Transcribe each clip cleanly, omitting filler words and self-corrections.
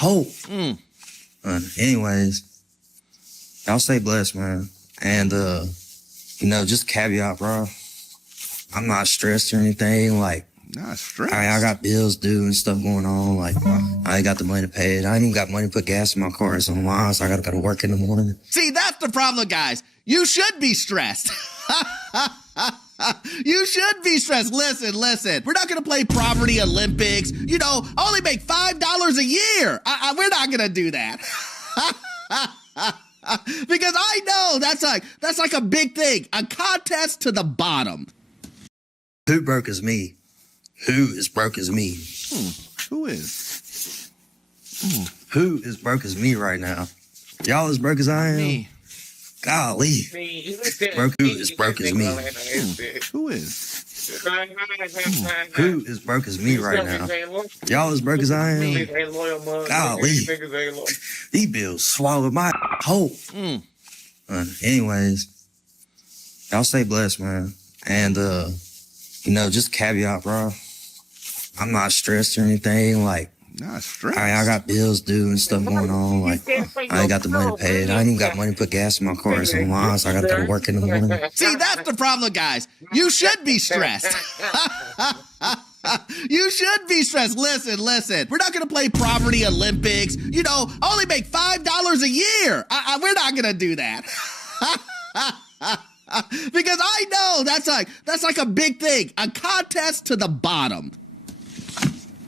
hope. Anyways, y'all stay blessed, man. And, just caveat, bro. I'm not stressed or anything. Like, not stressed. I got bills due and stuff going on. Like, I ain't got the money to pay it. I ain't even got money to put gas in my car. So I gotta go to work in the morning. See, that's the problem, guys. You should be stressed. You should be stressed. Listen. We're not going to play Poverty Olympics. I only make $5 a year. We're not going to do that. Because I know that's like a big thing. A contest to the bottom. Who broke is me? Who is broke as me? Who is? Who is broke as me right now? Y'all as broke as I am? Me. Golly. Who is broke as me? Who is? Who is broke as me right now? Y'all as broke as I am? Golly. These bills swallowed my hope. Anyways, y'all stay blessed, man. And, just caveat, bro. I'm not stressed or anything. Like, not stressed. I got bills due and stuff going on. Like, I ain't got the money to pay it. I ain't even got money to put gas in my car. So I gotta go to work in the morning. See, that's the problem, guys. You should be stressed. You should be stressed. Listen. We're not going to play Poverty Olympics. I only make $5 a year. We're not going to do that. Because I know that's like a big thing. A contest to the bottom.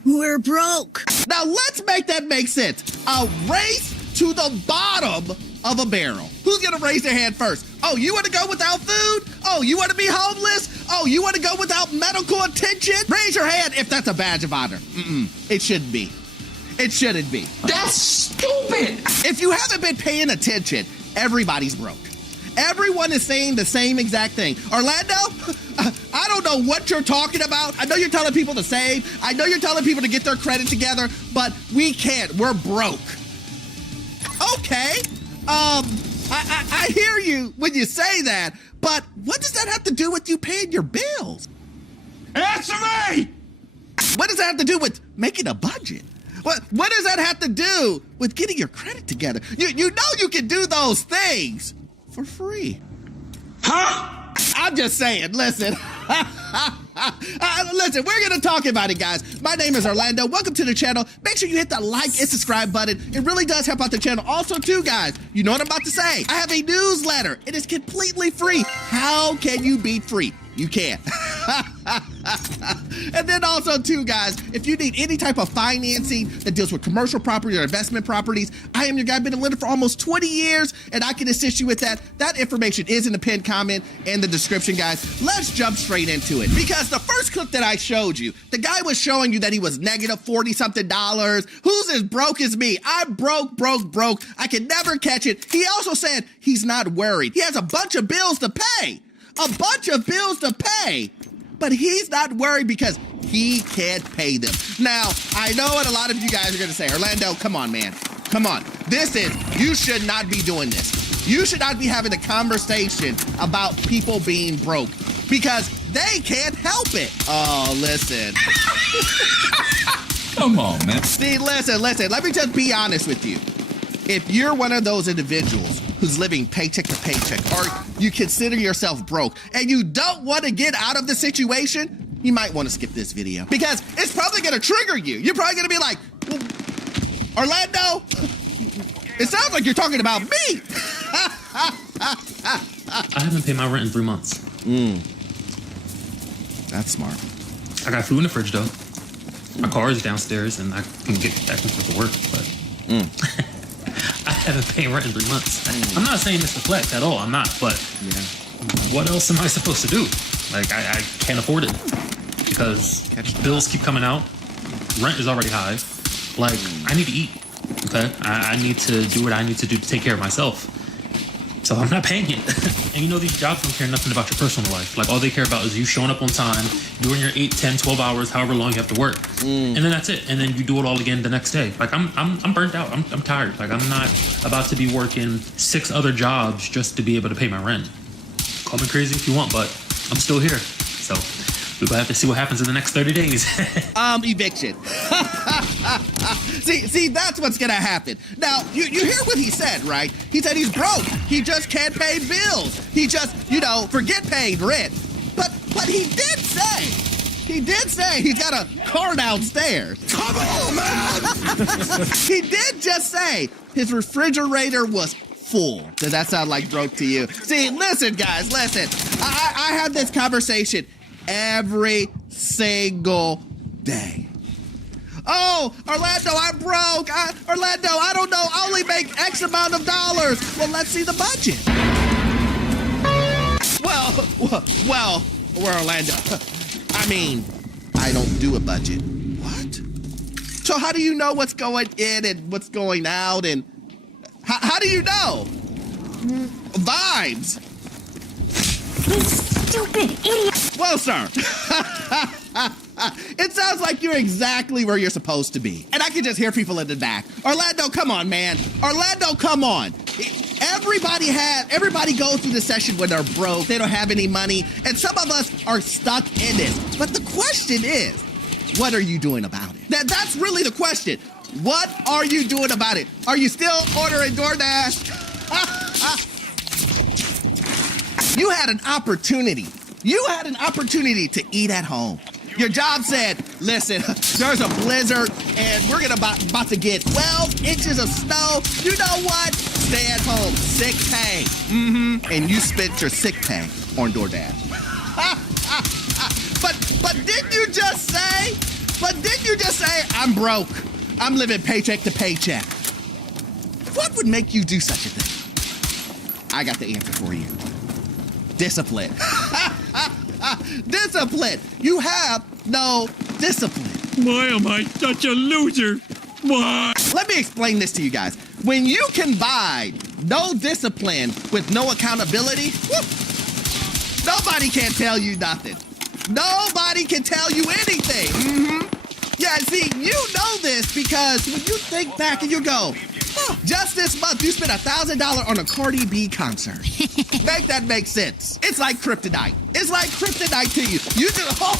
We're broke. Now let's make that make sense. A race to the bottom of a barrel. Who's gonna raise their hand first? Oh, you wanna go without food? Oh, you wanna be homeless? Oh, you wanna go without medical attention? Raise your hand if that's a badge of honor. It shouldn't be. It shouldn't be. That's stupid. If you haven't been paying attention, everybody's broke. Everyone is saying the same exact thing. Orlando, I don't know what you're talking about. I know you're telling people to save. I know you're telling people to get their credit together, but we can't. We're broke. Okay. I hear you when you say that, but what does that have to do with you paying your bills? Answer me! What does that have to do with making a budget? What does that have to do with getting your credit together? You know you can do those things for free. Huh? I'm just saying, listen. Listen, we're going to talk about it, guys. My name is Orlando. Welcome to the channel. Make sure you hit the like and subscribe button. It really does help out the channel. Also, too, guys, you know what I'm about to say. I have a newsletter. It is completely free. How can you beat free? You can't. And then also, too, guys, if you need any type of financing that deals with commercial property or investment properties, I am your guy. I've been a lender for almost 20 years, and I can assist you with that. That information is in the pinned comment and the description, guys. Let's jump straight into it. Because the first clip that I showed you, the guy was showing you that he was negative $40-something. Who's as broke as me? I'm broke. I can never catch it. He also said he's not worried. He has a bunch of bills to pay. But he's not worried because he can't pay them. Now, I know what a lot of you guys are going to say. Orlando, come on, man. Come on. You should not be doing this. You should not be having a conversation about people being broke because they can't help it. Oh, listen. Come on, man. See, listen. Let me just be honest with you. If you're one of those individuals who's living paycheck to paycheck, or you consider yourself broke and you don't want to get out of the situation, you might want to skip this video because it's probably going to trigger you. You're probably going to be like, Orlando, it sounds like you're talking about me. I haven't paid my rent in 3 months. That's smart. I got food in the fridge though. My car is downstairs and I can get back and forth to work, but I haven't paid rent in 3 months. I'm not saying this to flex at all. I'm not, but what else am I supposed to do? Like, I can't afford it because bills keep coming out. Rent is already high. Like, I need to eat, okay? I need to do what I need to do to take care of myself. So I'm not paying it. And these jobs don't care nothing about your personal life. Like, all they care about is you showing up on time, doing your 8, 10, 12 hours, however long you have to work. And then that's it. And then you do it all again the next day. Like, I'm burnt out. I'm tired. Like, I'm not about to be working 6 other jobs just to be able to pay my rent. Call me crazy if you want, but I'm still here. So We're gonna have to see what happens in the next 30 days. Eviction. see, that's what's gonna happen. Now, you hear what he said, right? He said he's broke. He just can't pay bills. He just, forget paying rent. But he did say he's got a car downstairs. Come on, man! He did just say his refrigerator was full. Does that sound like broke to you? See, listen, guys, listen. I have this conversation every single day. Oh, Orlando, I'm broke. Orlando, I don't know. I only make X amount of dollars. Well, let's see the budget. Well, Orlando. I mean, I don't do a budget. What? So how do you know what's going in and what's going out? And how do you know? Vibes. You stupid idiot. Well, sir, it sounds like you're exactly where you're supposed to be. And I can just hear people in the back. Orlando, come on, man. Orlando, come on. Everybody goes through the session when they're broke. They don't have any money. And some of us are stuck in this. But the question is, what are you doing about it? That's really the question. What are you doing about it? Are you still ordering DoorDash? You had an opportunity. You had an opportunity to eat at home. Your job said, listen, there's a blizzard and we're about to get 12 inches of snow. You know what? Stay at home. Sick pay. And you spent your sick pay on DoorDash. But didn't you just say, I'm broke. I'm living paycheck to paycheck. What would make you do such a thing? I got the answer for you. Discipline. Discipline. You have no discipline. Why am I such a loser? Why? Let me explain this to you guys. When you combine no discipline with no accountability, nobody can tell you nothing. Nobody can tell you anything. Yeah, see, you know this because when you think back and you go, just this month you spent $1,000 on a Cardi B concert. Make that make sense. It's like kryptonite. It's like kryptonite to you. You just, oh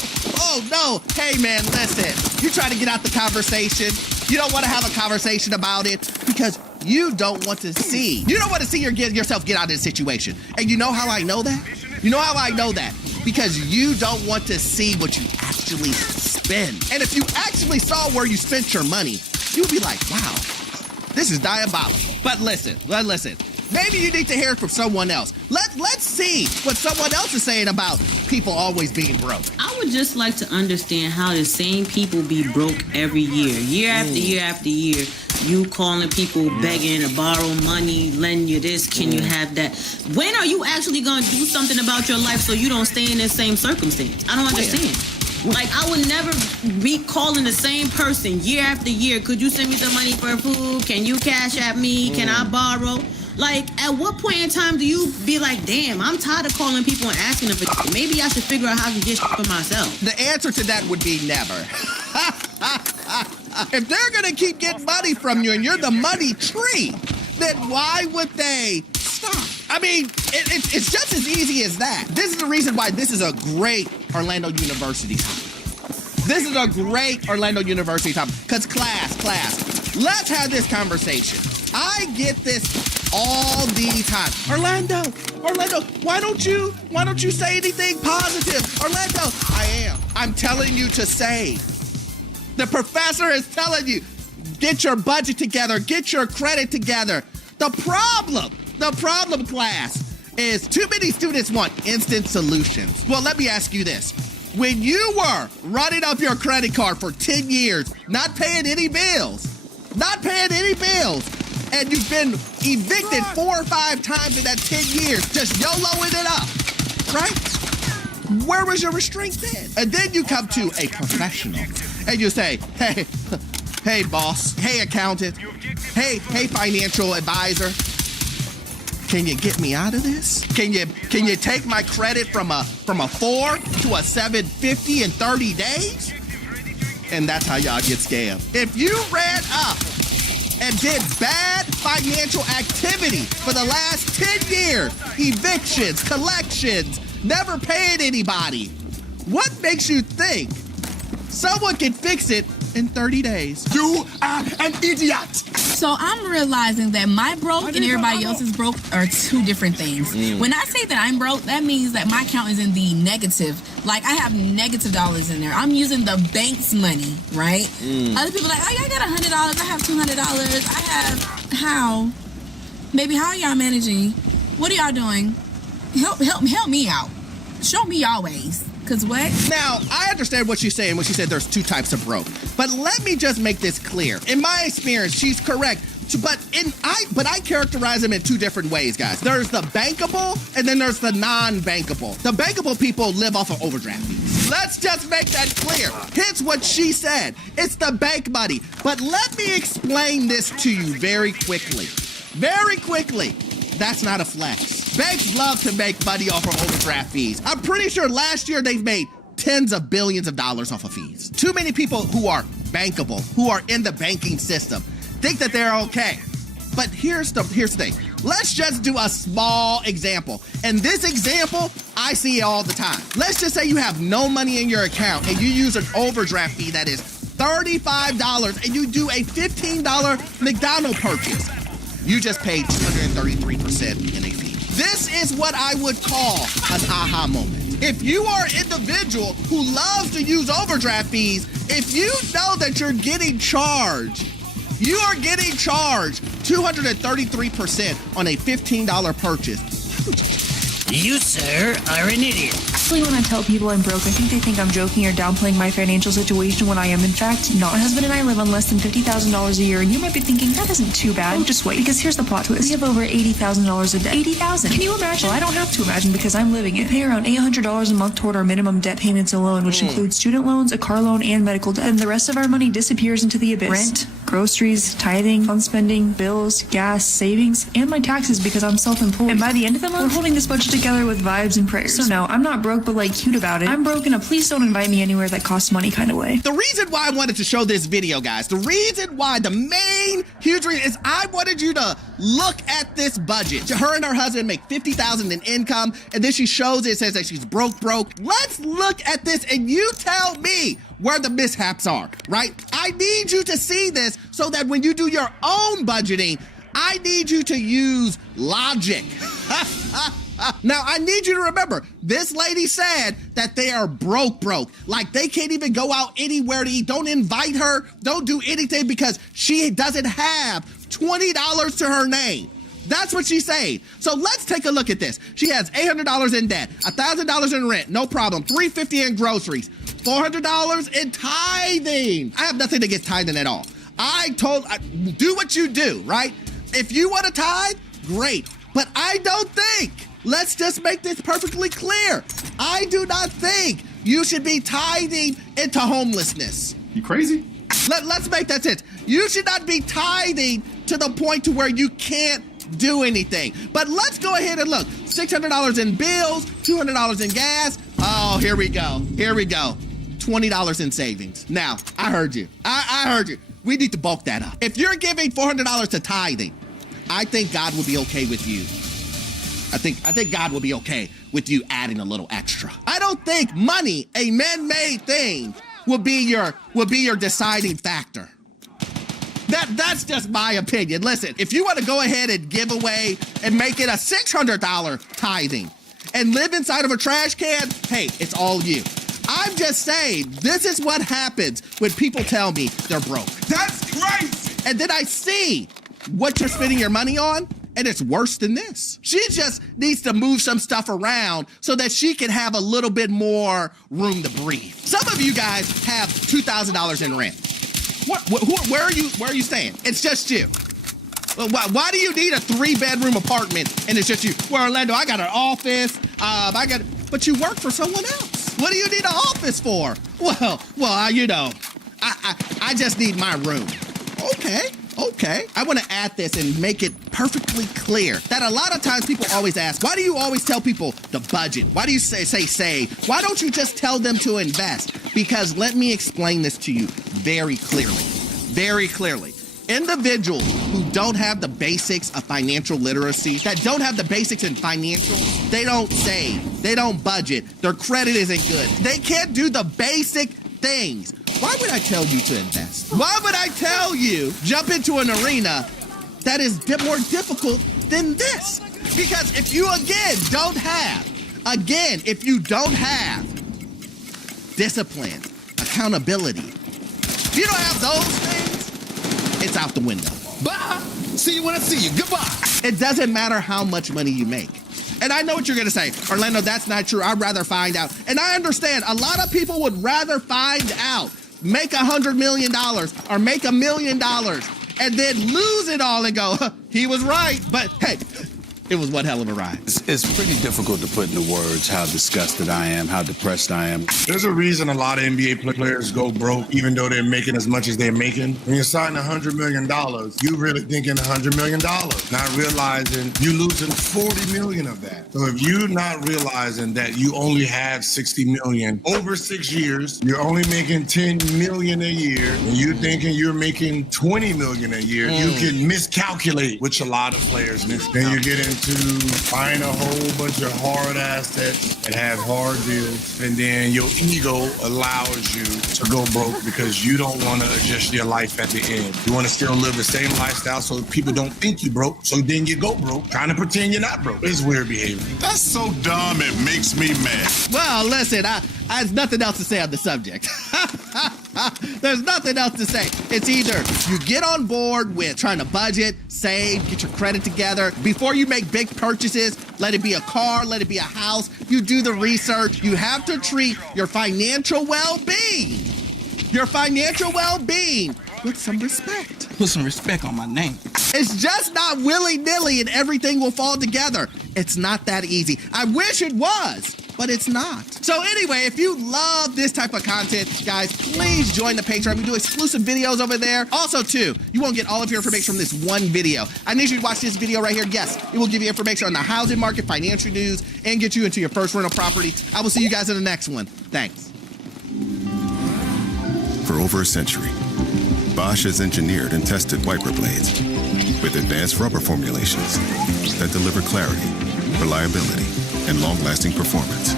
no. Hey man, listen. You try to get out the conversation. You don't want to have a conversation about it because you don't want to see. You don't want to see yourself get out of this situation. And you know how I know that? You know how I know that? Because you don't want to see what you actually spend. And if you actually saw where you spent your money, you'd be like, wow, this is diabolical. But listen. Maybe you need to hear it from someone else. Let's see what someone else is saying about people always being broke. I would just like to understand how the same people be broke every year after year after year. You calling people begging to borrow money, lend you this, can you have that? When are you actually going to do something about your life so you don't stay in this same circumstance? I don't understand. Like, I would never be calling the same person year after year. Could you send me some money for food? Can you cash at me? Can I borrow? Like, at what point in time do you be like, damn, I'm tired of calling people and asking them for maybe I should figure out how to get for myself? The answer to that would be never. If they're going to keep getting money from you and you're the money tree, then why would they stop? I mean, it's just as easy as that. This is the reason why this is a great Orlando University topic. This is a great Orlando University topic. Because class, let's have this conversation. I get this all the time. Orlando, why don't you say anything positive? Orlando, I'm telling you to save. The professor is telling you, get your budget together, get your credit together. The problem, class, is too many students want instant solutions. Well, let me ask you this. When you were running up your credit card for 10 years, not paying any bills, and you've been evicted 4 or 5 times in that 10 years, just YOLOing it up, right? Where was your restraint then? And then you come to a professional and you say, hey boss, hey accountant, hey financial advisor, can you get me out of this? Can you take my credit from a 4 to a 750 in 30 days? And that's how y'all get scammed. If you ran up and did bad financial activity for the last 10 years, evictions, collections, never paying anybody, What makes you think someone can fix it in 30 days? You are an idiot. So I'm realizing that my broke and everybody else's broke are two different things. When I say that I'm broke, that means that my account is in the negative. Like, I have negative dollars in there. I'm using the bank's money, right? Other people are like, oh, I got $100. I have $200. I have, how? Baby, how are y'all managing? What are y'all doing? Help me out. Show me y'all ways. Cause what? Now, I understand what she's saying when she said there's two types of broke. But let me just make this clear. In my experience, she's correct. But I characterize them in two different ways, guys. There's the bankable and then there's the non-bankable. The bankable people live off of overdraft fees. Let's just make that clear. Here's what she said. It's the bank money. But let me explain this to you very quickly. Very quickly. That's not a flex. Banks love to make money off of overdraft fees. I'm pretty sure last year they've made tens of billions of dollars off of fees. Too many people who are bankable, who are in the banking system, think that they're okay. But here's the thing. Let's just do a small example. And this example, I see it all the time. Let's just say you have no money in your account and you use an overdraft fee that is $35 and you do a $15 McDonald's purchase. You just paid 233% in a fee. This is what I would call an aha moment. If you are an individual who loves to use overdraft fees, if you know that you're getting charged, you are getting charged 233% on a $15 purchase. You, sir, are an idiot. Actually, when I tell people I'm broke, I think they think I'm joking or downplaying my financial situation when I am, in fact, not. My husband and I live on less than $50,000 a year, and you might be thinking, that isn't too bad. Oh, just wait, because here's the plot twist. We have over $80,000 a day. $80,000. Can you imagine? Well, I don't have to imagine because I'm living it. We pay around $800 a month toward our minimum debt payments alone, which includes student loans, a car loan, and medical debt. And the rest of our money disappears into the abyss. Rent, groceries, tithing, fund spending, bills, gas, savings, and my taxes because I'm self-employed. And by the end of the month, we're holding this budget together with vibes and prayers. So no, I'm not broke, but like cute about it. I'm broke in a please don't invite me anywhere that costs money kind of way. The reason why I wanted to show this video, guys, the reason why, the main huge reason is I wanted you to look at this budget. Her and her husband make $50,000 in income, and then she shows it, says that she's broke. Let's look at this and you tell me where the mishaps are, right? I need you to see this so that when you do your own budgeting, I need you to use logic. Now, I need you to remember, this lady said that they are broke. Like, they can't even go out anywhere to eat. Don't invite her. Don't do anything because she doesn't have $20 to her name. That's what she's saying. So let's take a look at this. She has $800 in debt, $1,000 in rent, no problem, $350 in groceries, $400 in tithing. I have nothing against tithing at all. Do what you do, right? If you want to tithe, great. But I don't think, let's just make this perfectly clear. I do not think you should be tithing into homelessness. You crazy? Let's make that sense. You should not be tithing to the point to where you can't do anything. But let's go ahead and look. $600 in bills, $200 in gas. Oh, here we go. $20 in savings. Now, I heard you. I heard you. We need to bulk that up. If you're giving $400 to tithing, I think God will be okay with you. I think God will be okay with you adding a little extra. I don't think money, a man-made thing, will be your deciding factor. That's just my opinion. Listen, if you want to go ahead and give away and make it a $600 tithing and live inside of a trash can, hey, it's all you. I'm just saying, this is what happens when people tell me they're broke. That's crazy. And then I see what you're spending your money on, and it's worse than this. She just needs to move some stuff around so that she can have a little bit more room to breathe. Some of you guys have $2,000 in rent. Where are you staying? It's just you. Why do you need a 3-bedroom apartment and it's just you? Well, Orlando, I got an office. But you work for someone else. What do you need an office for? Well, you know, I just need my room. Okay. I want to add this and make it perfectly clear that a lot of times people always ask, why do you always tell people the budget? Why do you say save? Why don't you just tell them to invest? Because let me explain this to you very clearly. Individuals who don't have the basics of financial literacy, that don't have the basics in financials, they don't save, they don't budget, their credit isn't good, they can't do the basic things. Why would I tell you to invest? Why would I tell you jump into an arena that is more difficult than this? Because if you, if you don't have discipline, accountability, if you don't have those things, it's out the window. Bye. See you when I see you. Goodbye. It doesn't matter how much money you make. And I know what you're going to say. Orlando, that's not true. I'd rather find out. And I understand. A lot of people would rather find out, make $100 million or make $1 million and then lose it all and go, he was right. But hey, it was one hell of a ride. It's pretty difficult to put into words how disgusted I am, how depressed I am. There's a reason a lot of NBA players go broke, even though they're making as much as they're making. When you're signing $100 million, you really thinking $100 million, not realizing you're losing 40 million of that. So if you're not realizing that you only have 60 million over 6 years, you're only making 10 million a year, and you're thinking you're making 20 million a year, you can miscalculate, which a lot of players miss. Then you get into buying a whole bunch of hard assets and have hard deals, and then your ego allows you to go broke because you don't want to adjust your life at the end. You want to still live the same lifestyle so people don't think you broke, so then you go broke, trying to pretend you're not broke. It's weird behavior. That's so dumb, it makes me mad. Well, listen, I have nothing else to say on the subject. There's nothing else to say. It's either you get on board with trying to budget, save, get your credit together. Before you make big purchases, let it be a car, let it be a house, you do the research. You have to treat your financial well-being with some respect. Put some respect on my name. It's just not willy-nilly and everything will fall together. It's not that easy. I wish it was, but it's not. So anyway, if you love this type of content, guys, please join the Patreon. We do exclusive videos over there. Also, too, you won't get all of your information from this one video. I need you to watch this video right here. Yes, it will give you information on the housing market, financial news, and get you into your first rental property. I will see you guys in the next one. Thanks. For over a century, Bosch has engineered and tested wiper blades with advanced rubber formulations that deliver clarity, reliability, and long-lasting performance.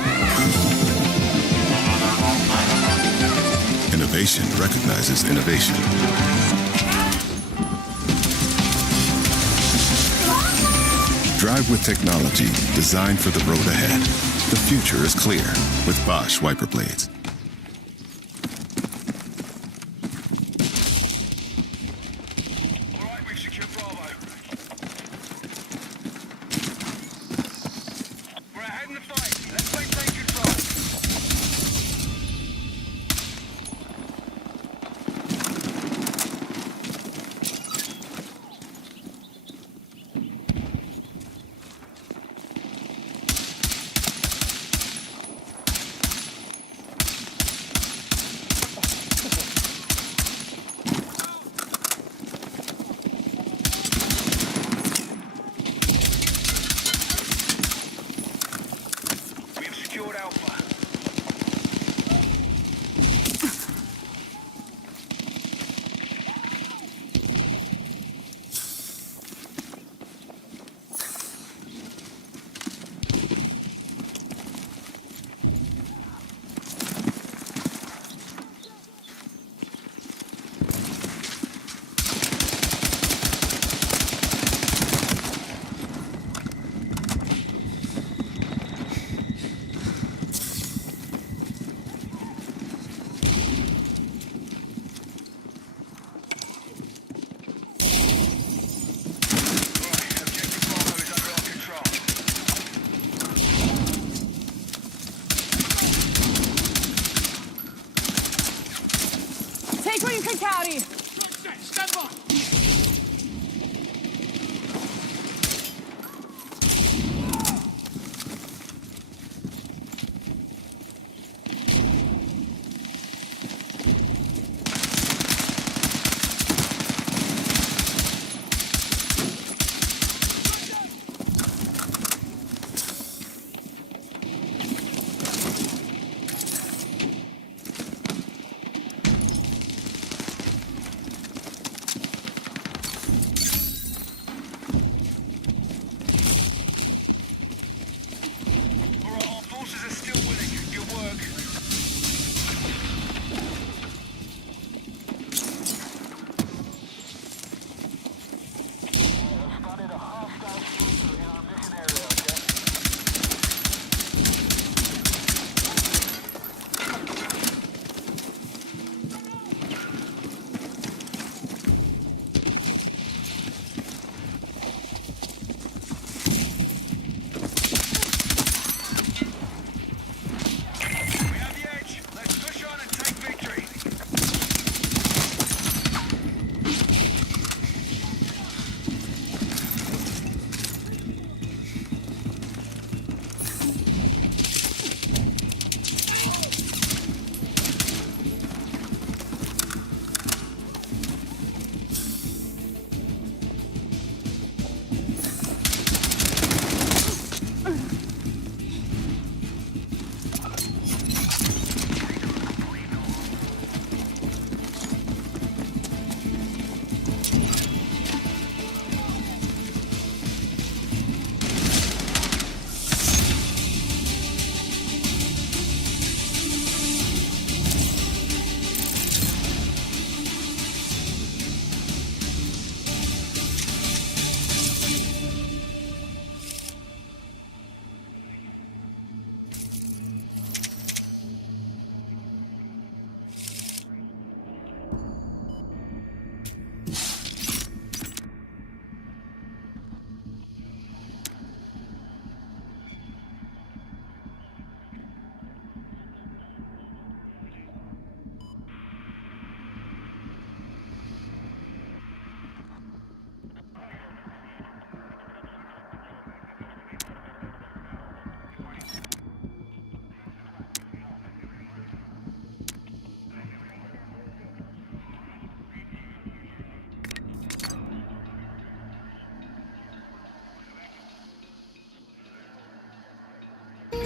Innovation recognizes innovation. Drive with technology designed for the road ahead. The future is clear with Bosch wiper blades.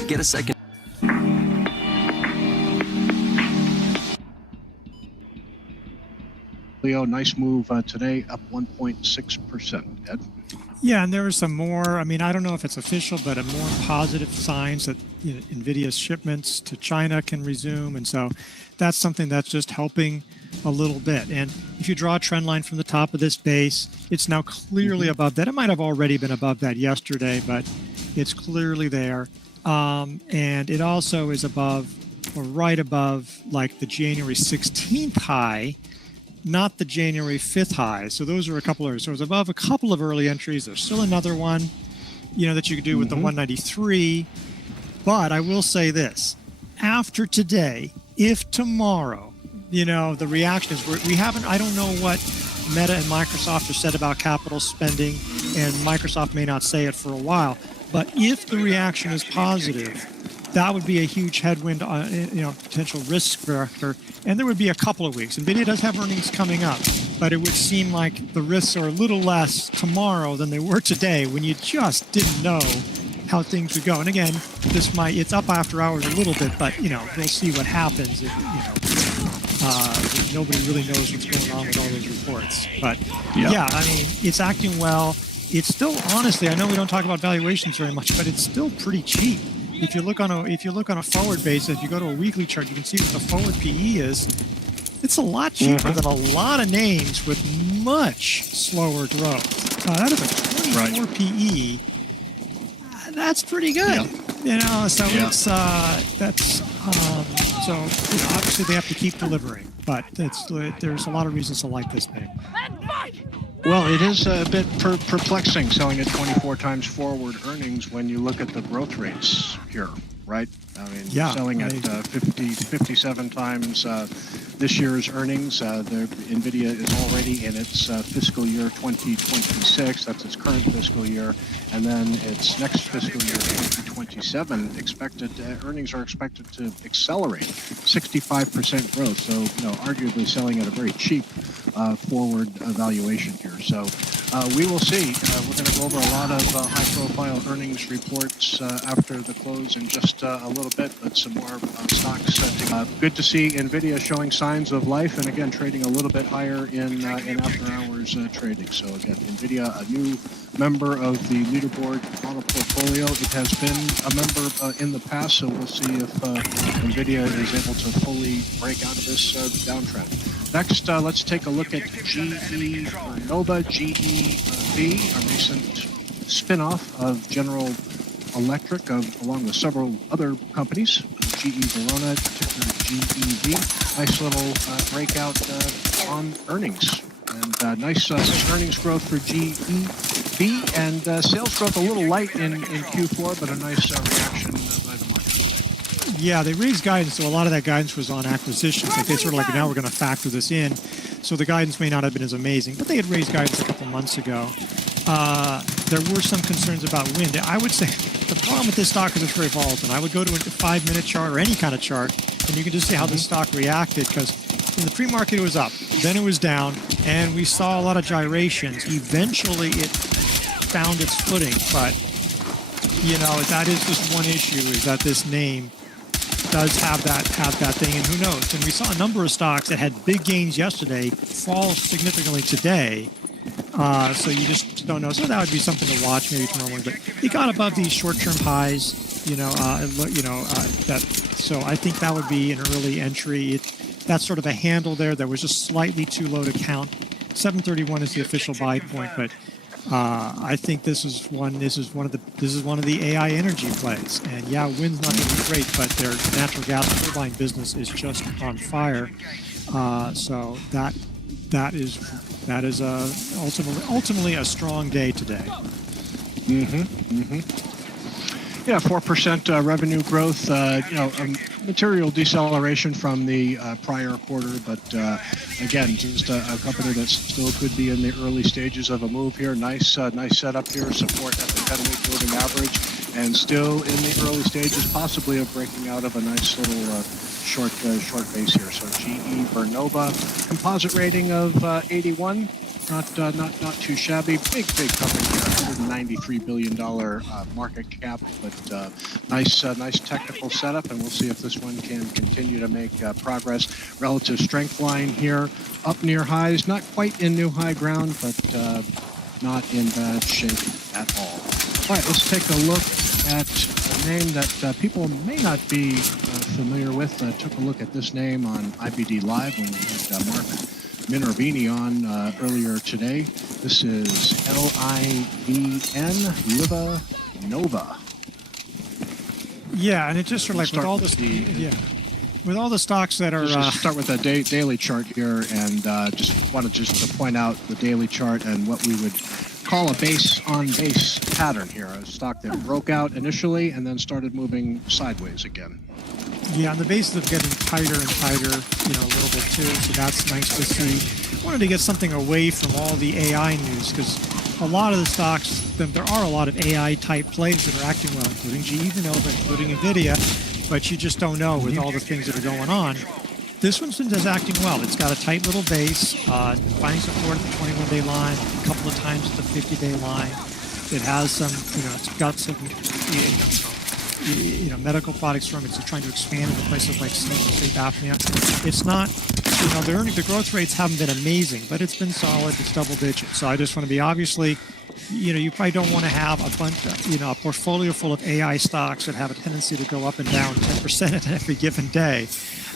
get a second. Leo, nice move today, up 1.6%. Ed? Yeah, and there are some more. I mean, I don't know if it's official, but more positive signs that NVIDIA's shipments to China can resume. And so that's something that's just helping a little bit. And if you draw a trend line from the top of this base, it's now clearly above that. It might have already been above that yesterday, but it's clearly there. And it also is above, or right above, like the January 16th high, not the January 5th high. So those are a couple of, so it's above a couple of early entries. There's still another one, that you could do with the 193. But I will say this, after today, if tomorrow, the reaction is we haven't, I don't know what Meta and Microsoft have said about capital spending, and Microsoft may not say it for a while, but if the reaction is positive, that would be a huge headwind, potential risk factor. And there would be a couple of weeks. NVIDIA does have earnings coming up, but it would seem like the risks are a little less tomorrow than they were today when you just didn't know how things would go. And again, it's up after hours a little bit, but, we'll see what happens. Nobody really knows what's going on with all those reports. But yeah, I mean, it's acting well. It's still, honestly, I know we don't talk about valuations very much, but it's still pretty cheap. If you look on a forward basis, if you go to a weekly chart, you can see what the forward PE is. It's a lot cheaper than a lot of names with much slower growth. That is a 24 PE. That's pretty good. So it's obviously they have to keep delivering, but there's a lot of reasons to like this name. Well, it is a bit perplexing selling at 24 times forward earnings when you look at the growth rates here, right? I mean, selling at 57 times this year's earnings. NVIDIA is already in its fiscal year 2026. That's its current fiscal year. And then its next fiscal year 2027 earnings are expected to accelerate 65% growth. So, arguably selling at a very cheap forward valuation here. So we will see. We're going to go over a lot of high-profile earnings reports after the close in just a little bit, but some more stocks. Good to see NVIDIA showing signs of life, and again, trading a little bit higher in after-hours trading. So again, NVIDIA, a new member of the leaderboard model portfolio. It has been a member in the past, so we'll see if NVIDIA is able to fully break out of this downtrend. Next, let's take a look at GE Vernova, GEV, a recent spin-off of General Electric, along with several other companies. GE Verona, ticker GEV. Nice little breakout on earnings. And nice earnings growth for GEV, and sales growth a little light in Q4, but a nice reaction by the market today. Yeah, they raised guidance, so a lot of that guidance was on acquisitions. Like they sort of now we're going to factor this in. So the guidance may not have been as amazing, but they had raised guidance a couple months ago. There were some concerns about wind. I would say the problem with this stock is it's very volatile. I would go to a 5-minute chart or any kind of chart, and you can just see how this stock reacted, because in the pre-market it was up, then it was down, and we saw a lot of gyrations. Eventually it found its footing, but that is just one issue, is that this name does have that thing, and who knows? And we saw a number of stocks that had big gains yesterday fall significantly today. So you just don't know. So that would be something to watch maybe tomorrow morning. But it got above these short-term highs, so I think that would be an early entry. That's sort of a handle there that was just slightly too low to count. 731 is the official buy point, but I think this is one of the AI energy plays. And yeah, wind's not going to be great, but their natural gas turbine business is just on fire. So that is ultimately a strong day today. Yeah, 4% revenue growth. A material deceleration from the prior quarter, but again, just a company that still could be in the early stages of a move here. Nice setup here. Support at the 10-week moving average, and still in the early stages, possibly of breaking out of a nice little short base here. So GE Vernova, composite rating of 81. not too shabby. Big company here, $193 billion market cap, but nice technical setup, and we'll see if this one can continue to make progress. Relative strength line here, up near highs, not quite in new high ground, but not in bad shape at all. All right, let's take a look at a name that people may not be familiar with. Took a look at this name on IBD Live when we had Mark Minervini on earlier today. This is LIVN, Liva Nova. Yeah, and it just sort of like with all this, with all the stocks that are. Start with a daily chart here, and just wanted to point out the daily chart and what we would call a base on base pattern here. A stock that broke out initially and then started moving sideways again. Yeah, and the bases are getting tighter and tighter, a little bit too. So that's nice to see. I wanted to get something away from all the AI news because a lot of the stocks, there are a lot of AI type plays that are acting well, including GE Vernova, including NVIDIA, but you just don't know with all the things that are going on. This one's been just acting well. It's got a tight little base, finding support at the 21-day line, a couple of times at the 50-day line. It has some, it's got some, medical products from it. It's trying to expand into places like sleep apnea. It's not, the growth rates haven't been amazing, but it's been solid. It's double digits. So I just want to be obviously, you probably don't want to have a bunch of, a portfolio full of AI stocks that have a tendency to go up and down 10% at every given day.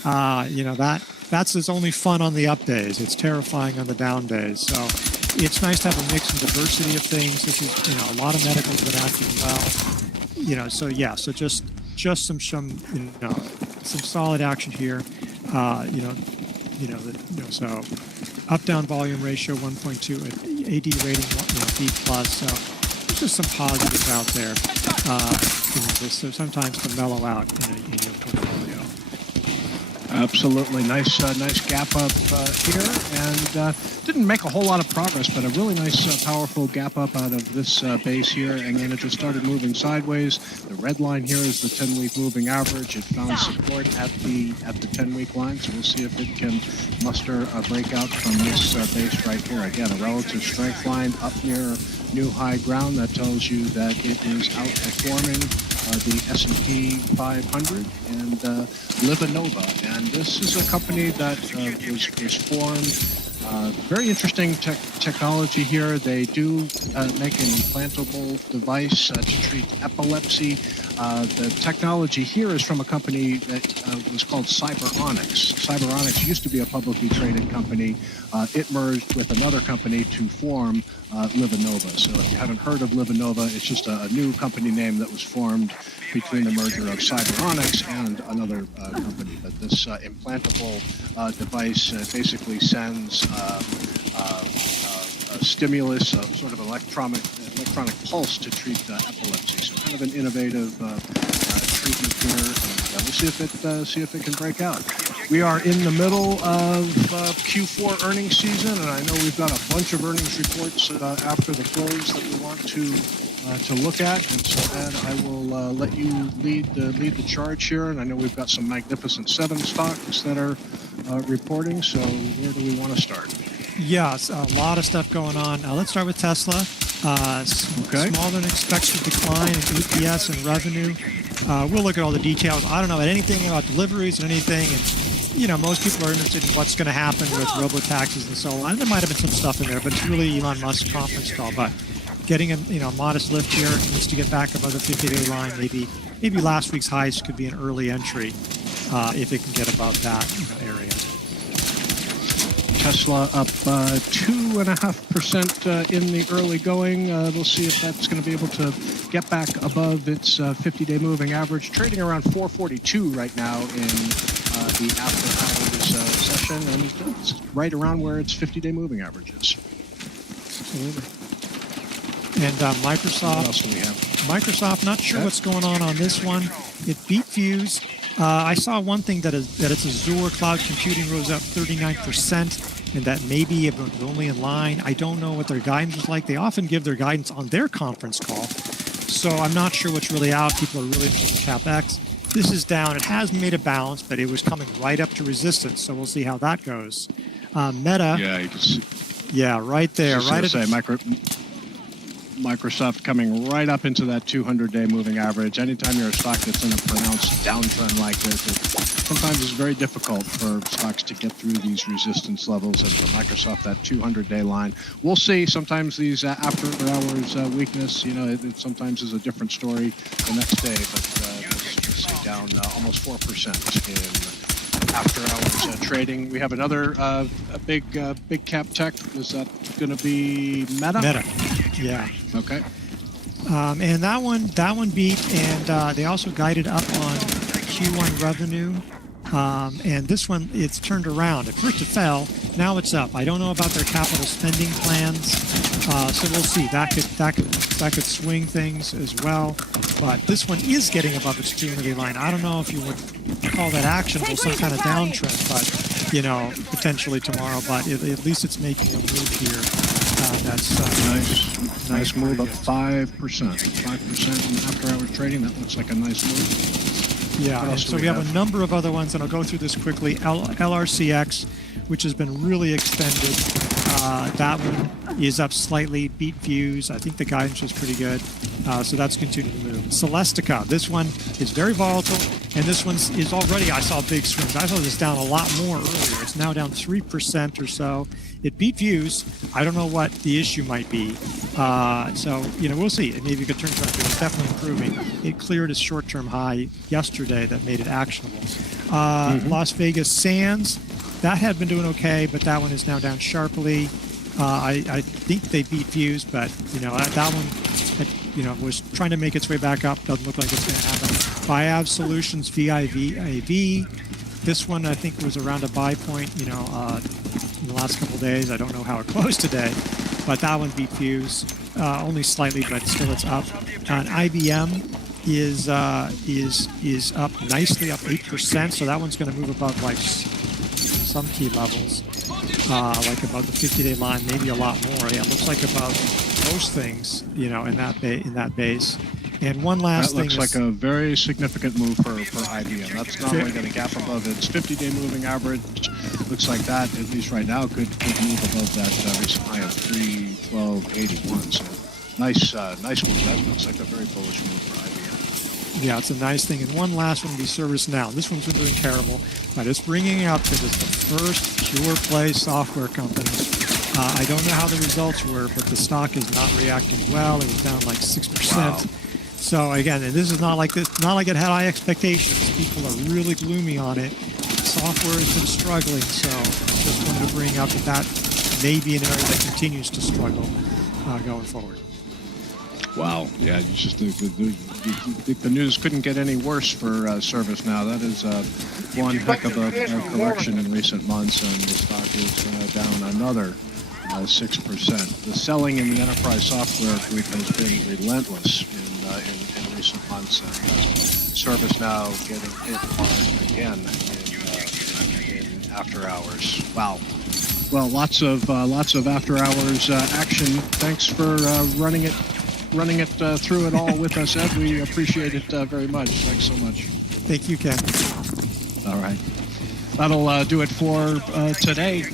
That's only fun on the up days. It's terrifying on the down days. So it's nice to have a mix and diversity of things. This is, a lot of medicals that are acting well. So just some solid action here. So up down volume ratio 1.2, AD rating B plus. So there's just some positives out there. So sometimes to mellow out in your portfolio. Absolutely. Nice gap up here, and didn't make a whole lot of progress, but a really nice, powerful gap up out of this base here, and then it just started moving sideways. The red line here is the 10-week moving average. It found support at the 10-week line, so we'll see if it can muster a breakout from this base right here. Again, a relative strength line up near new high ground. That tells you that it is outperforming the S&P 500 and Livanova. And this is a company that was formed. Very interesting technology here. They do make an implantable device to treat epilepsy. The technology here is from a company that was called Cyberonics. Cyberonics used to be a publicly traded company. It merged with another company to form Livanova. So if you haven't heard of Livanova, it's just a new company name that was formed between the merger of Cyberonics and another company. But this implantable device basically sends a stimulus, sort of electronic pulse to treat epilepsy. So kind of an innovative treatment here. And we'll see if it can break out. We are in the middle of Q4 earnings season, and I know we've got a bunch of earnings reports after the close that we want to look at. And so, Ed, I will let you lead the charge here. And I know we've got some Magnificent Seven stocks that are reporting. So where do we want to start? Yes, a lot of stuff going on. Let's start with Tesla. Smaller than expected decline in EPS and revenue. We'll look at all the details. I don't know anything about deliveries or anything. And, most people are interested in what's going to happen with robo-taxis and so on. There might have been some stuff in there, but it's really Elon Musk's conference call. But getting a modest lift here, needs to get back above the 50-day line. Maybe last week's highs could be an early entry if it can get above that area. Tesla up 2.5% in the early going. We'll see if that's going to be able to get back above its 50-day moving average. Trading around 442 right now in the after hours session, and it's right around where its 50-day moving average is. Absolutely. And Microsoft. What else do we have? Microsoft, not sure what's going on this one. It beat Fuse. I saw one thing that its Azure cloud computing rose up 39%, and that maybe it was only in line. I don't know what their guidance is like. They often give their guidance on their conference call, so I'm not sure what's really out. People are really interested in CapEx. This is down. It has made a bounce, but it was coming right up to resistance, so we'll see how that goes. Meta. Yeah, you can see. Yeah, right there. Just Right to at say, Microsoft coming right up into that 200-day moving average. Anytime you're a stock that's in a pronounced downtrend like this, sometimes it's very difficult for stocks to get through these resistance levels. And for Microsoft, that 200-day line. We'll see. Sometimes these after-hours weakness, it sometimes is a different story the next day. But let's see, down almost 4% in after-hours trading. We have another big cap tech. Is that going to be Meta? Meta. Yeah. Okay. And that one beat, and they also guided up on Q1 revenue. And this one, it's turned around. At first it fell, now it's up. I don't know about their capital spending plans, so we'll see. That could swing things as well. But this one is getting above its 200-day line. I don't know if you would call that actionable, some kind of downtrend, but potentially tomorrow. But at least it's making a move here. That's nice move up 5%. 5% in after-hours trading. That looks like a nice move. Yeah, and so we have a number of other ones, and I'll go through this quickly. LRCX, which has been really extended. That one is up slightly, beat views. I think the guidance was pretty good, so that's continuing to move. Celestica, this one is very volatile, and this one is already, I saw big swings. I saw this down a lot more earlier. It's now down 3% or so. It beat views. I don't know what the issue might be. So, we'll see. Maybe it could turn around. It's definitely improving. It cleared its short-term high yesterday that made it actionable. Las Vegas Sands, that had been doing okay, but that one is now down sharply. I think they beat views, but, that one, was trying to make its way back up. Doesn't look like it's going to happen. Viav Solutions, VIVAV. This one, I think, was around a buy point, in the last couple of days. I don't know how it closed today, but that one beat views only slightly, but still it's up. And IBM is up nicely, up 8%. So that one's going to move above like some key levels, like above the 50-day line, maybe a lot more. Yeah, it looks like above most things, in that base. And one last thing. That looks like a very significant move for IBM. That's not only going to gap above its 50-day moving average. Looks like that, at least right now, could move above that recent high of 312.81. So nice move. That looks like a very bullish move for IBM. Yeah, it's a nice thing. And one last one would be ServiceNow. This one's been doing terrible, but it's bringing up that it's the first pure play software company. I don't know how the results were, but the stock is not reacting well. It was down like 6%. Wow. So again, and this is not like it had high expectations. People are really gloomy on it. Software has been struggling, so just wanted to bring up that may be an area that continues to struggle going forward. Wow, yeah, you just the news couldn't get any worse for ServiceNow. That is one heck of a correction in recent months, and the stock is down another 6%. The selling in the enterprise software group has been relentless in recent months, and ServiceNow getting hit hard again in after hours. Wow. Well, lots of after hours action. Thanks for running it through it all with us, Ed. We appreciate it very much. Thanks so much. Thank you, Ken. All right. That'll do it for today.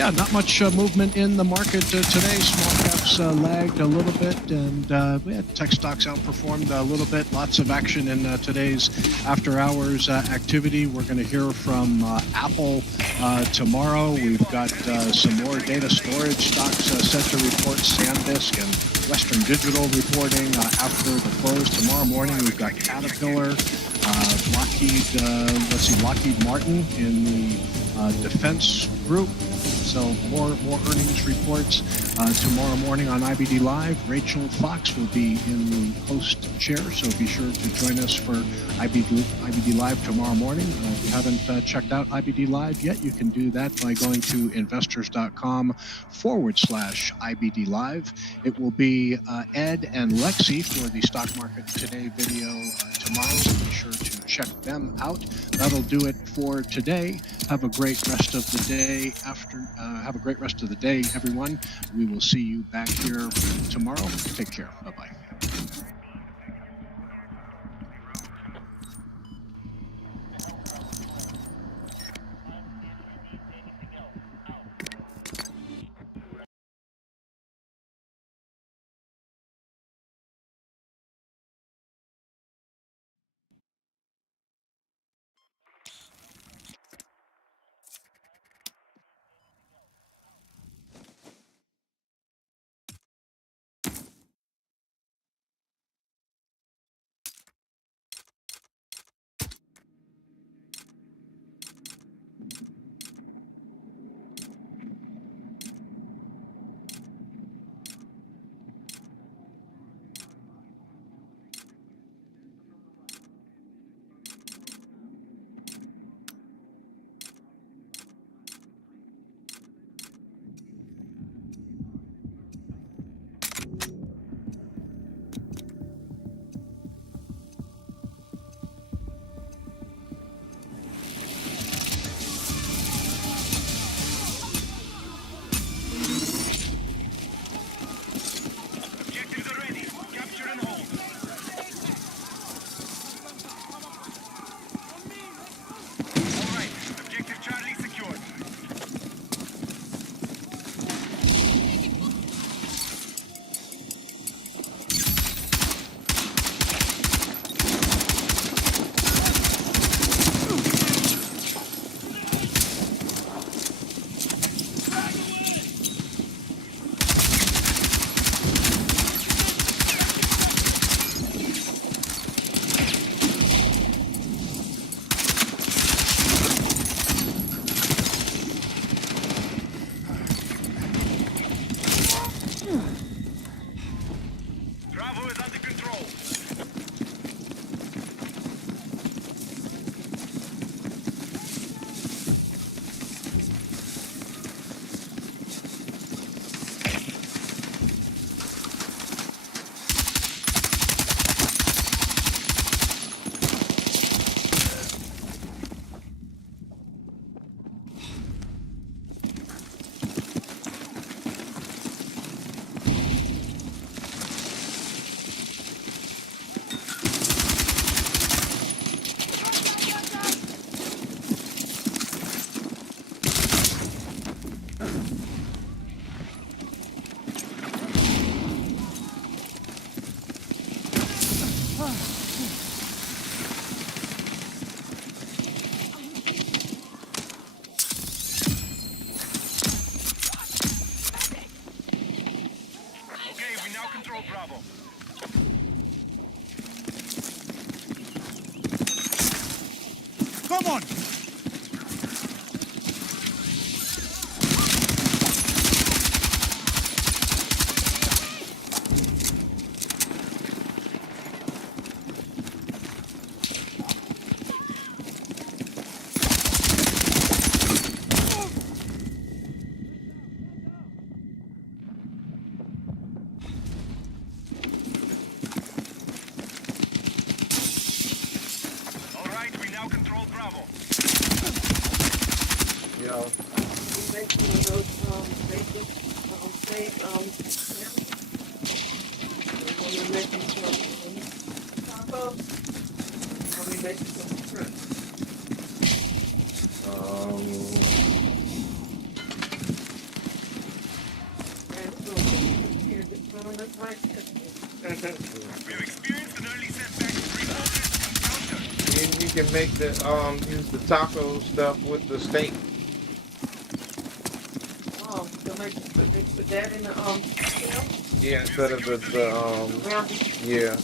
And not much movement in the market today. Small caps lagged a little bit, and tech stocks outperformed a little bit. Lots of action in today's after-hours activity. We're going to hear from Apple tomorrow. We've got some more data storage stocks set to report. SanDisk and Western Digital reporting after the close tomorrow morning. We've got Caterpillar, Lockheed Martin in the defense group. So more earnings reports tomorrow morning on IBD Live. Rachel Fox will be in the host chair, so be sure to join us for IBD Live tomorrow morning. If you haven't checked out IBD Live yet, you can do that by going to investors.com/IBD Live. It will be Ed and Lexi for the Stock Market Today video tomorrow, so be sure to check them out. That'll do it for today. Have a great rest of the day. Have a great rest of the day, everyone. We will see you back here tomorrow. Take care. Bye-bye. Come on! You can make the use the taco stuff with the steak. Oh, so put that in the Yeah, instead of the yeah.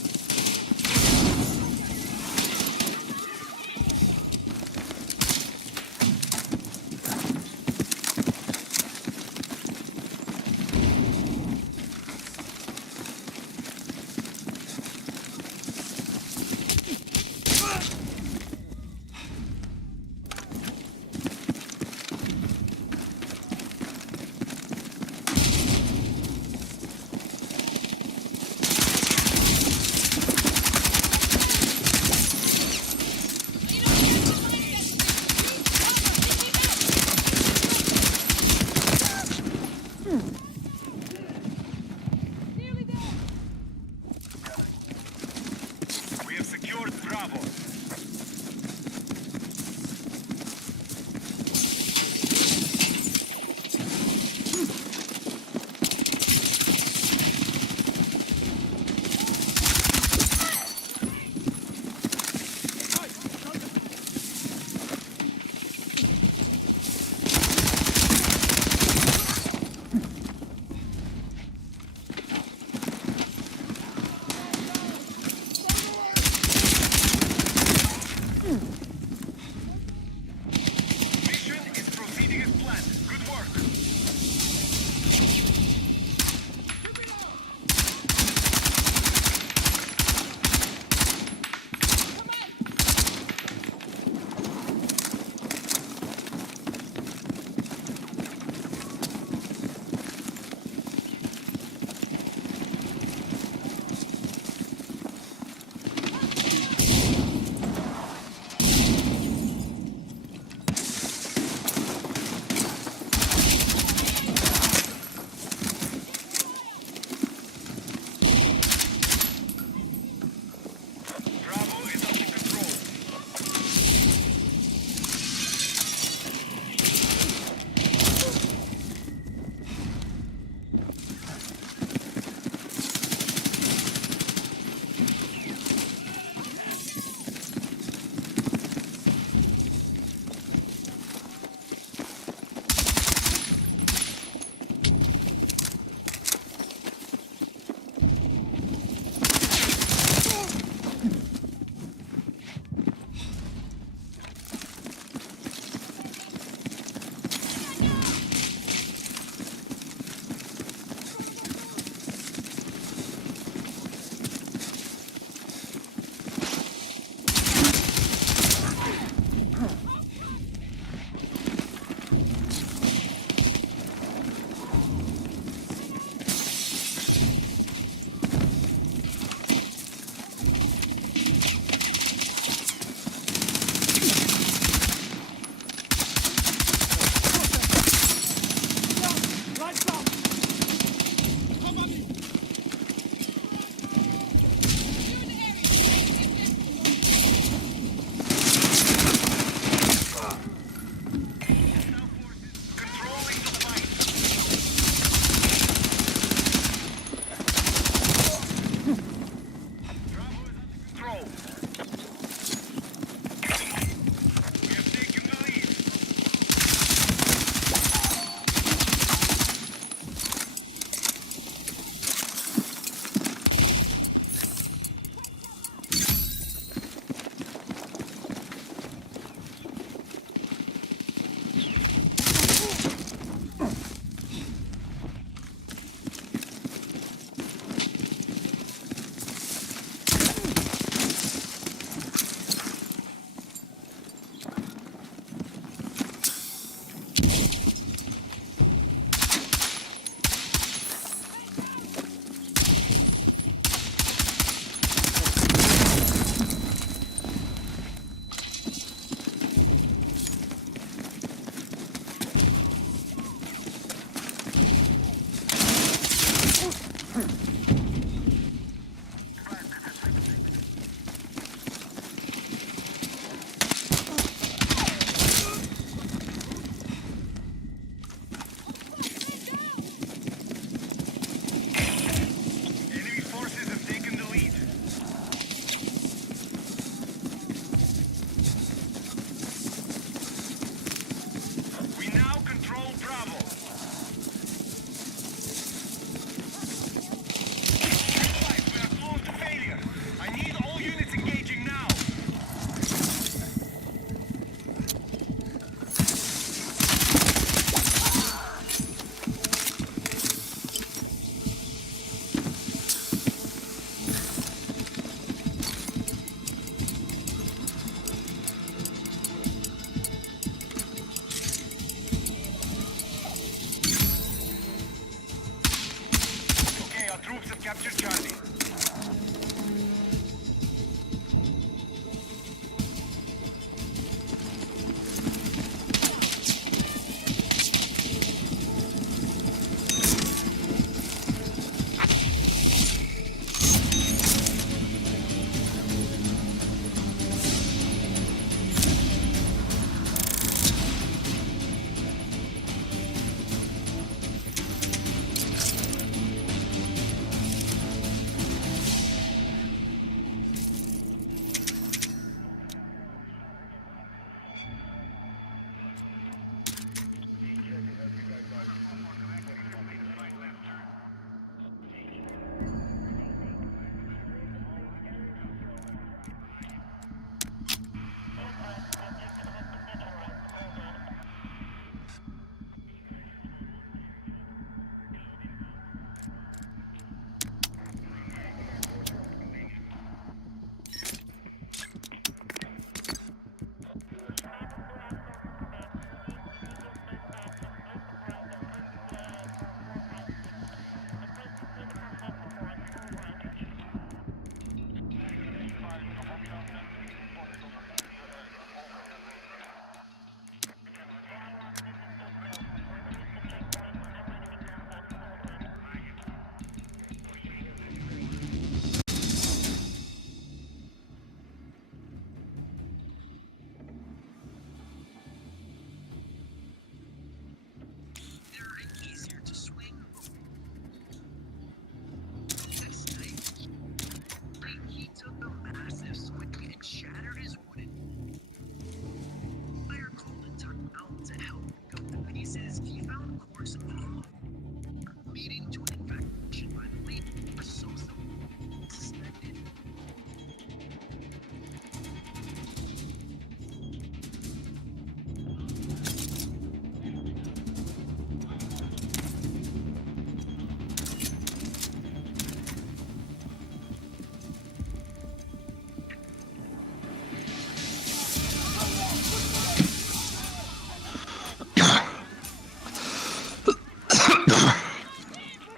captured Charlie.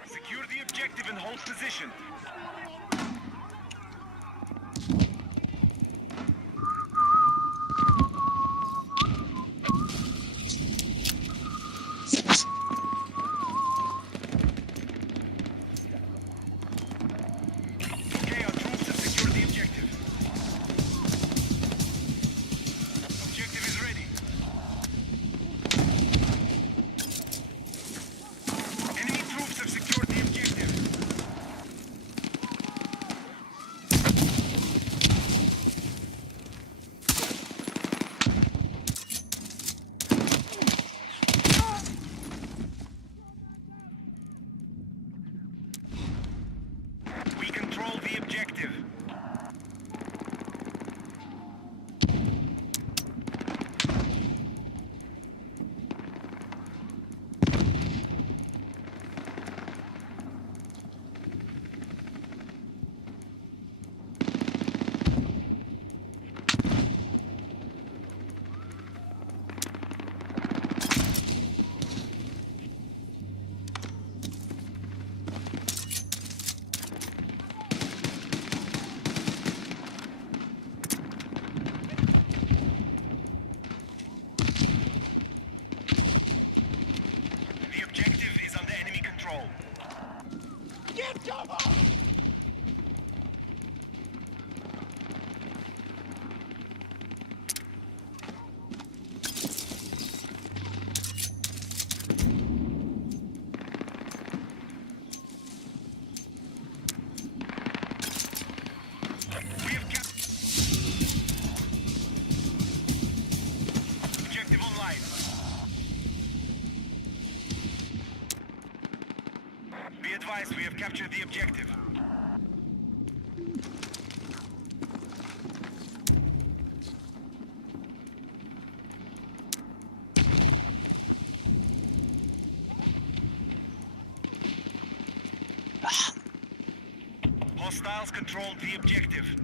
Secure the objective and hold position. Okay, our troops have secured the objective. Objective is ready. Enemy troops have secured the objective. We control the objective. The objective is under enemy control. Get cover! We have captured objective online. Be advised, we have captured the objective. Hostiles controlled the objective.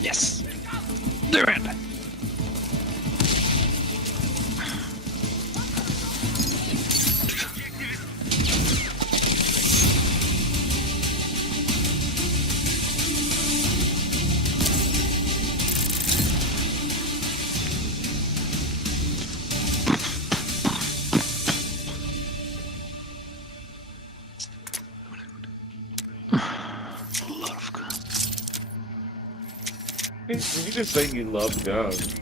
Yes. They're in. Did you just say you love guns?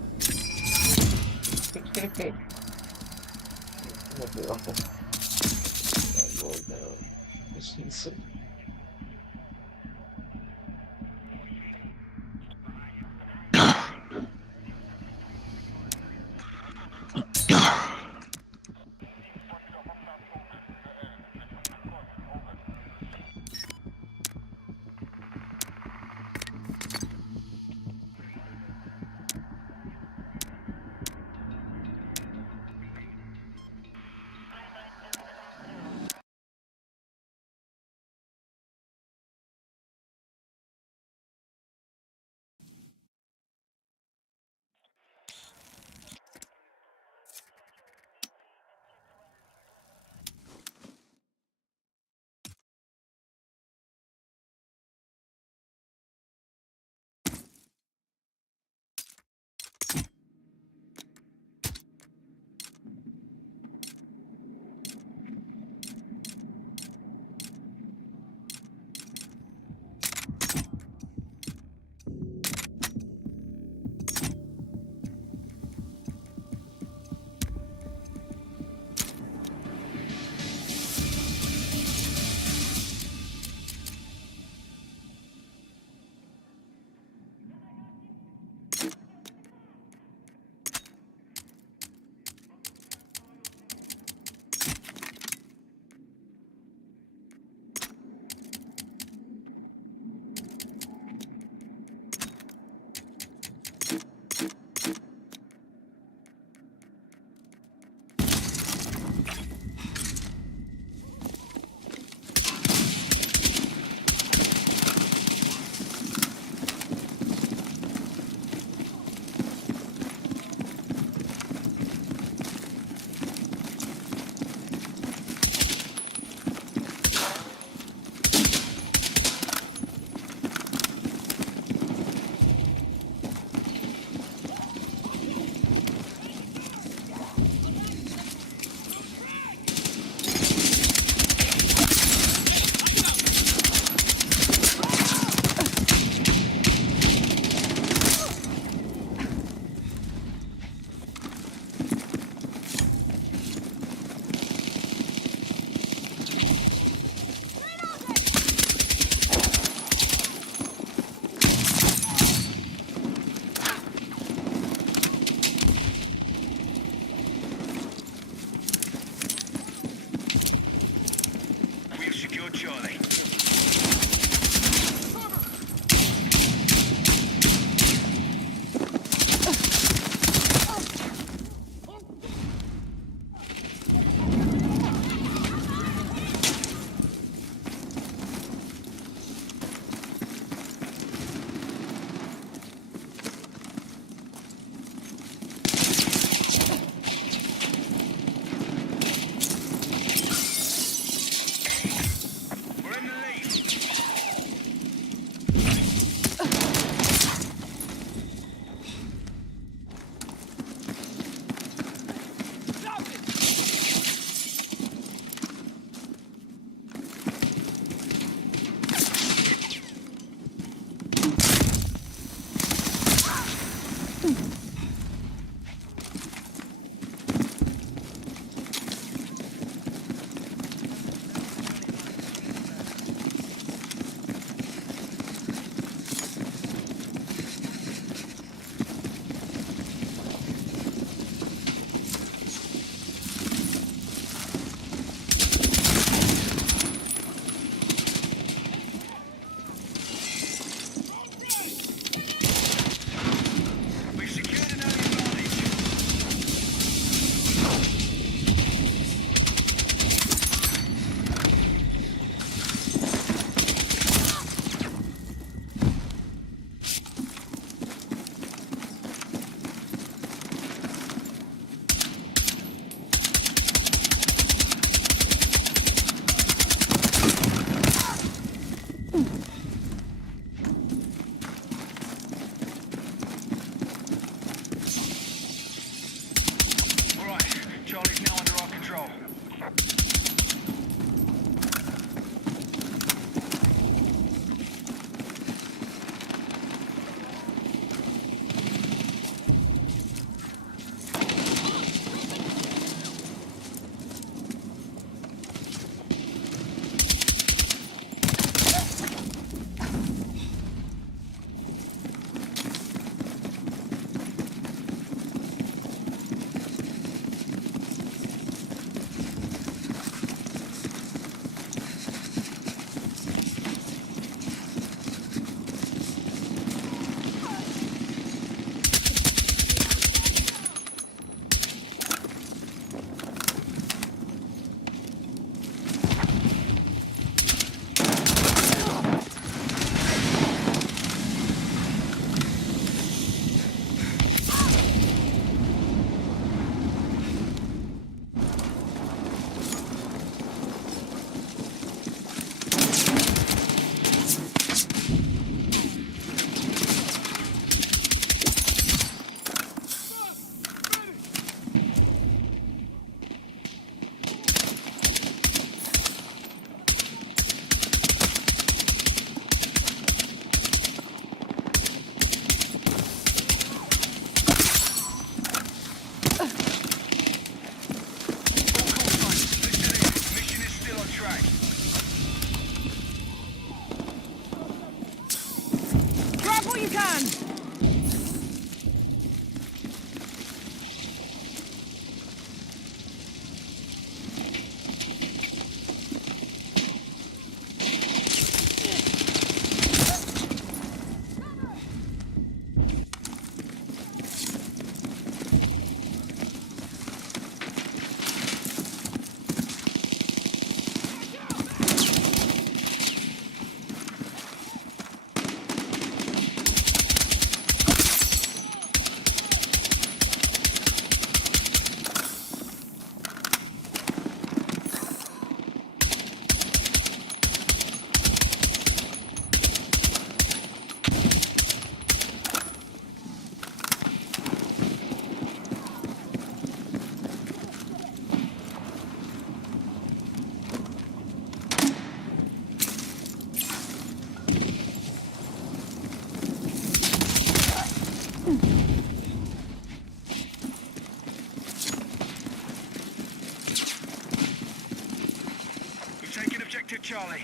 captured Charlie.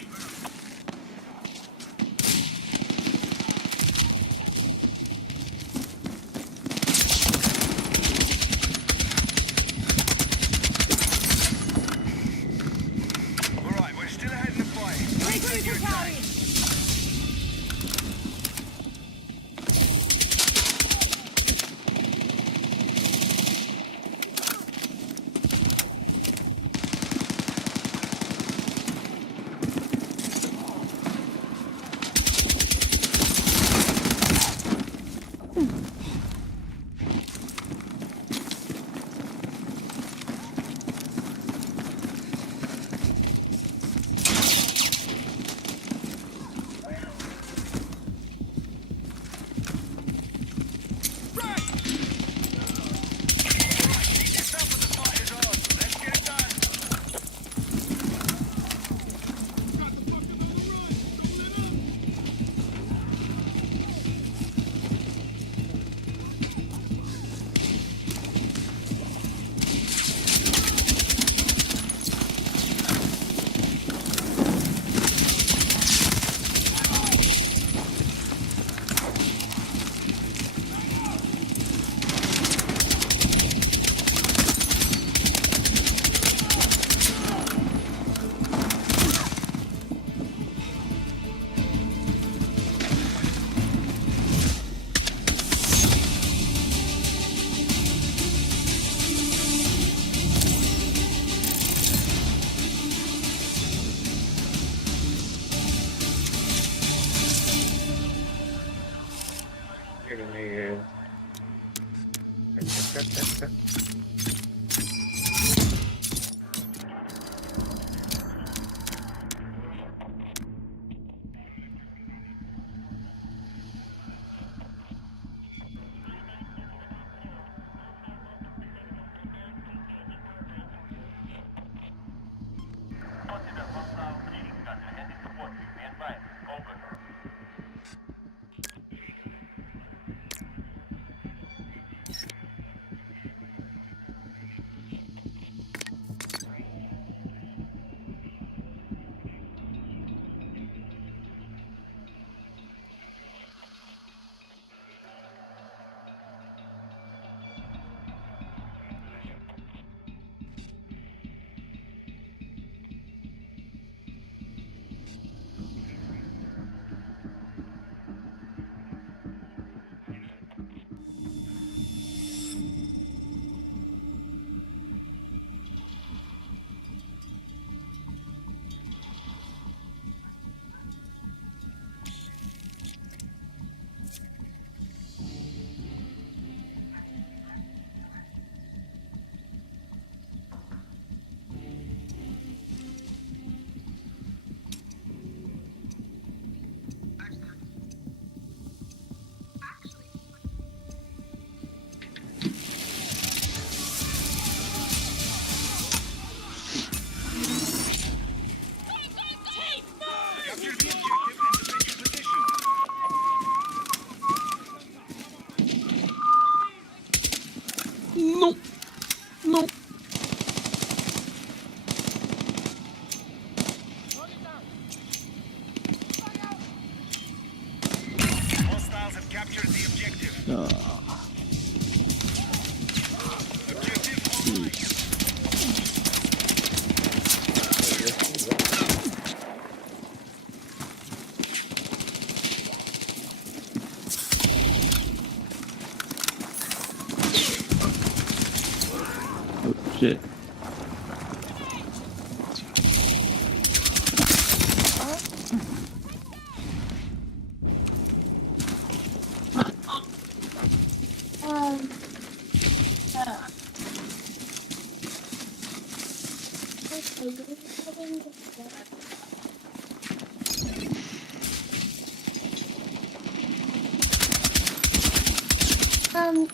Alright, we're still ahead in the fight. Wait for your attack. No. No. Hostiles have captured the objective. Objective online. Shit.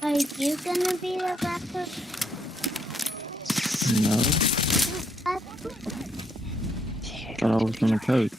Are you gonna be the rapper? No. Thought I was gonna coach.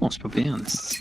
Måste på bens.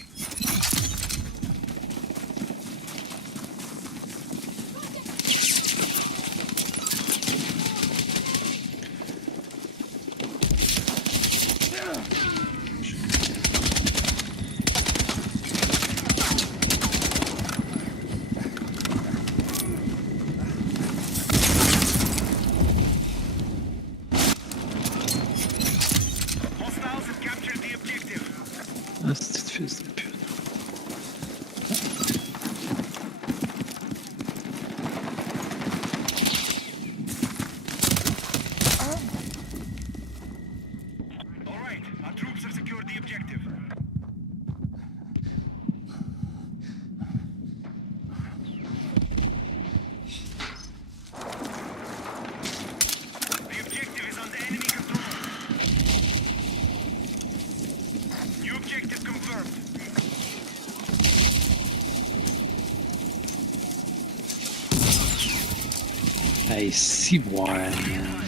I see why.